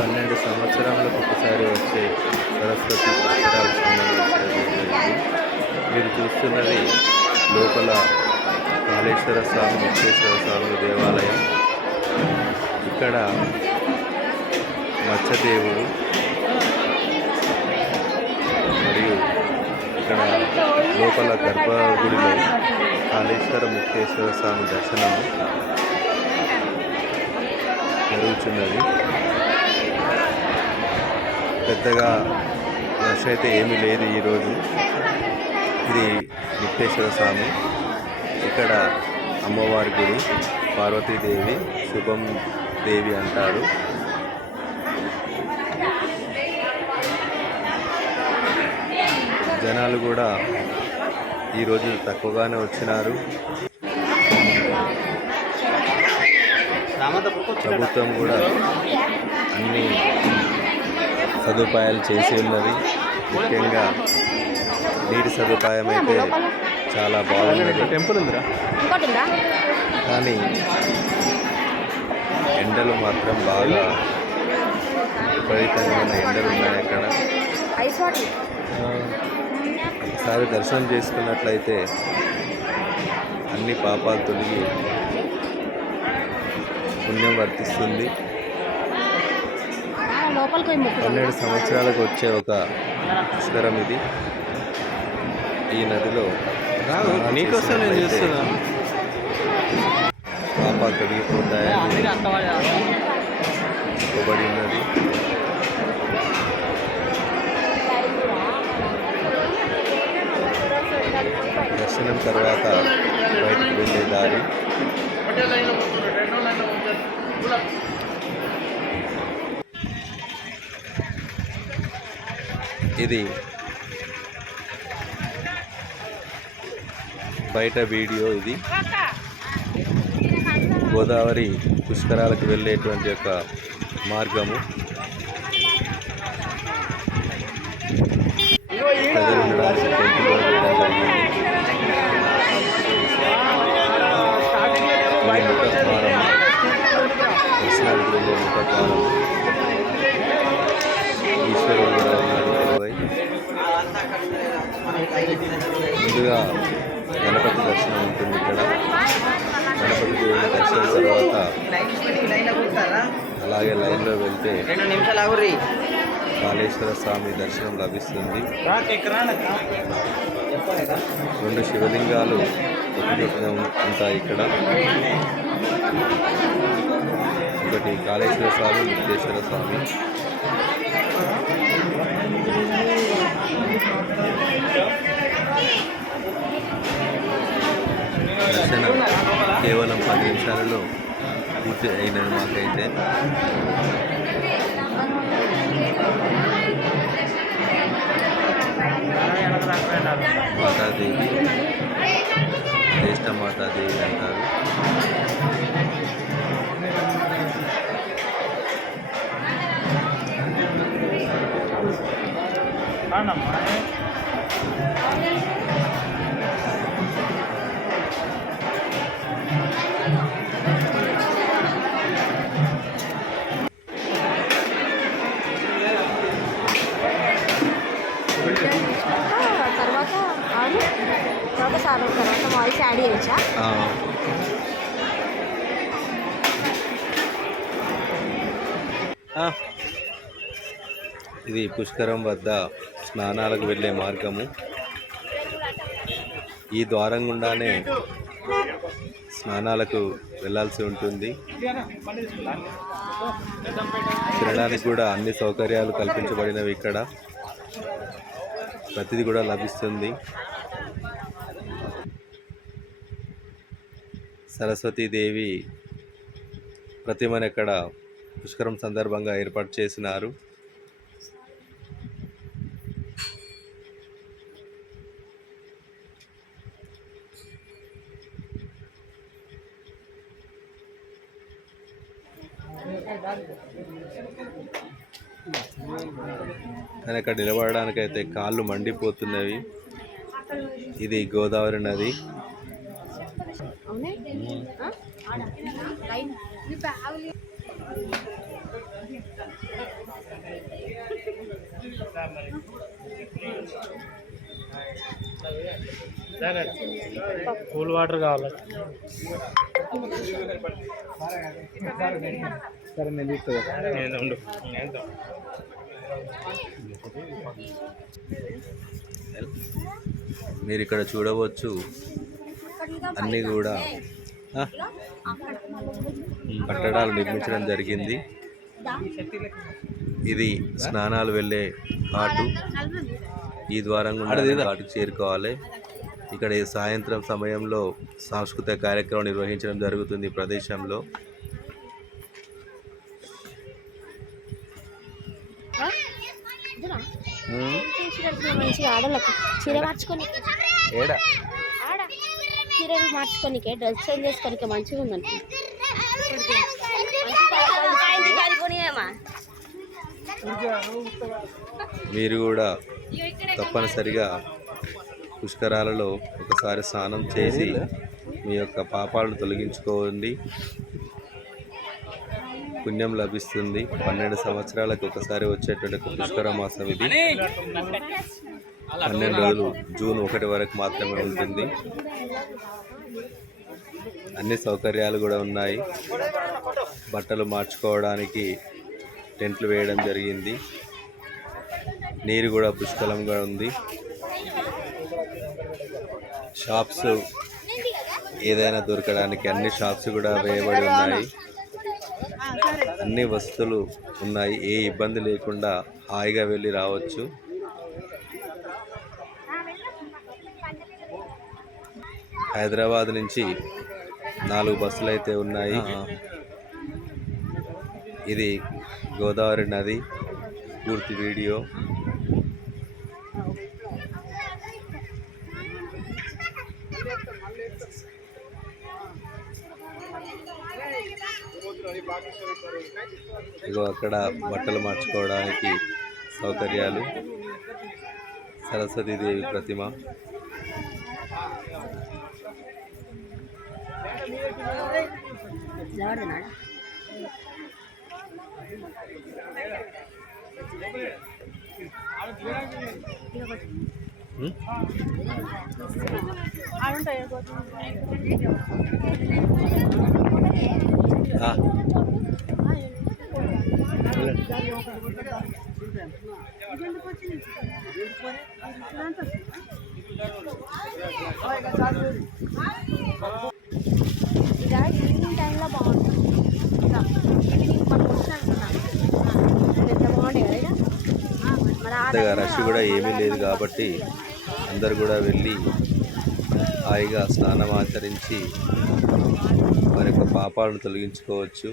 12 సంవత్సరాలకు ఒకసారి వచ్చే సరస్వతి పుష్కరాలకు సంబంధించిన వీడియో ఇది. మీరు చూస్తున్నది లోపల కాళేశ్వర స్వామి ముక్తేశ్వర స్వామి దేవాలయం. ఇక్కడ మత్స్యదేవుడు మరియు ఇక్కడ లోపల గర్భగుడిలో కాళేశ్వర ముక్తేశ్వర స్వామి దర్శనము జరుగుతున్నది. పెద్దగా రష్ అయితే ఏమీ లేదు ఈరోజు. ఇది ముక్తేశ్వర స్వామి, ఇక్కడ అమ్మవారి గుడి, పార్వతీదేవి, శుభం దేవి అంటారు. జనాలు కూడా ఈరోజు తక్కువగానే వచ్చినారు. ప్రభుత్వం కూడా అన్ని సదుపాయాలు చేసి ఉన్నది. ముఖ్యంగా నీటి సదుపాయం అయితే చాలా బాగుంది. టెంపుల్ ఉందిరా, కానీ ఎండలు మాత్రం బాగా విపరీతమైన ఎండలు ఉన్నాయి. అక్కడ ఒకసారి దర్శనం చేసుకున్నట్లయితే అన్ని పాపాలు తొలగి పుణ్యం వర్తిస్తుంది. 12 సంవత్సరాలకు వచ్చే ఒక పుష్కరం ఇది. ఈ నదిలో పాపాలు తొలగిపోతాయని చెప్పబడి ఉన్నది. దర్శనం తర్వాత బయటకు వెళ్ళే దారి. ఇది బయట వీడియో. ఇది గోదావరి పుష్కరాలకు వెళ్ళేటువంటి ఒక మార్గము. ప్రజలు ఉండడానికి టెంట్లో వేయడం జరిగింది. ముఖద్వారం, దర్శనానికి వెళ్ళే ముఖద్వారం. ఈశ్వరుడు కూడా ఉన్నాడు. ముందుగా గణపతి దర్శనం ఉంటుంది. ఇక్కడ గణపతి దేవుని దర్శనం తర్వాత అలాగే లైన్లో వెళ్తే కాళేశ్వర స్వామి దర్శనం లభిస్తుంది. 2 శివలింగాలు ఒకటి ఉంటాయి ఇక్కడ. ఒకటి కాళేశ్వర స్వామి, ముక్తేశ్వర స్వామి. దర్శనం కేవలం 10 నిమిషాలలో పూర్తి అయినది మాకైతే. మాతాదేవి, జ్యేష్ఠ మాతాదేవి అంటారు. తర్వాత వాయిస్ యాడ్ చేయొచ్చా? ఇది పుష్కరం వద్ద స్నానాలకు వెళ్ళే మార్గము. ఈ ద్వారం గుండానే స్నానాలకు వెళ్ళాల్సి ఉంటుంది. తినడానికి కూడా అన్ని సౌకర్యాలు కల్పించబడినవి. ఇక్కడ ప్రతిదీ కూడా లభిస్తుంది. సరస్వతీదేవి ప్రతిమను ఇక్కడ పుష్కరం సందర్భంగా ఏర్పాటు చేసినారు. కానీ అక్కడ నిలబడడానికైతే కాళ్ళు మండిపోతున్నవి. ఇది గోదావరి నది. అవునే కూల్ వాటర్ కావాలి. సరే నేను తీసుకుంటా. మీరు ఇక్కడ చూడవచ్చు అన్నీ కూడా కట్టడాలు నిర్మించడం జరిగింది. ఇది స్నానాలు వెళ్ళే ఘాటు. ఈ ద్వారం గుండా ఘాటుకు చేరుకోవాలి. ఇక్కడ ఈ సాయంత్రం సమయంలో సాంస్కృతిక కార్యక్రమం నిర్వహించడం జరుగుతుంది ఈ ప్రదేశంలో. మంచిగా ఆడలకు చీర మార్చుకొని చీరలు మార్చుకోనికే డ్రెస్ చేంజ్ చేసుకోనికే మంచిగా ఉందండి. మీరు కూడా తప్పనిసరిగా పుష్కరాలలో ఒకసారి స్నానం చేసి మీ యొక్క పాపాలను తొలగించుకోండి. పుణ్యం లభిస్తుంది. 12 సంవత్సరాలకు ఒకసారి వచ్చేటువంటి ఒక పుష్కర మాసం ఇది. 12 రోజులు జూన్ 1 వరకు మాత్రమే ఉంటుంది. అన్ని సౌకర్యాలు కూడా ఉన్నాయి. బట్టలు మార్చుకోవడానికి టెంట్లు వేయడం జరిగింది. నీరు కూడా పుష్కలంగా ఉంది. షాప్స్ ఏదైనా దొరకడానికి అన్ని షాప్స్ కూడా వేయబడి ఉన్నాయి. అన్ని వస్తువులు ఉన్నాయి. ఏ ఇబ్బంది లేకుండా హాయిగా వెళ్ళి రావచ్చు. హైదరాబాద్ నుంచి 4 బస్సులు అయితే ఉన్నాయి. ఇది గోదావరి నది పూర్తి వీడియో. ఇగో అక్కడ బట్టలు మార్చుకోవడానికి సౌకర్యాలు. సరస్వతీదేవి ప్రతిమ. ఇలా ఈవినింగ్ టైంలో బాగుంటుంది. ఈవినింగ్ మనం వచ్చినట్టున్నాం ఎంత బాగుంటాయి కదా. అంతగా రష్ కూడా ఏమీ లేదు కాబట్టి అందరు కూడా వెళ్ళి హాయిగా స్నానం ఆచరించి వారి యొక్క పాపాలను తొలగించుకోవచ్చు.